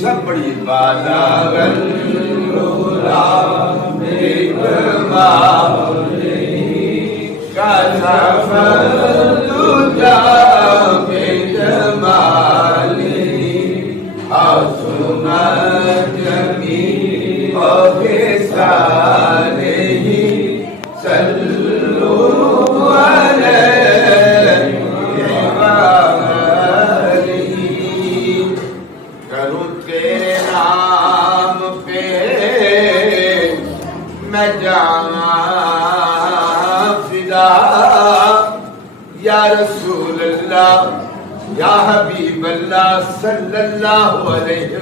सब बड़ी बादागन करूं तेरे नाम पे मैं जाना फिदा या रसूल अल्लाह या हबीब अल्लाह सल्लल्लाहु अलैहि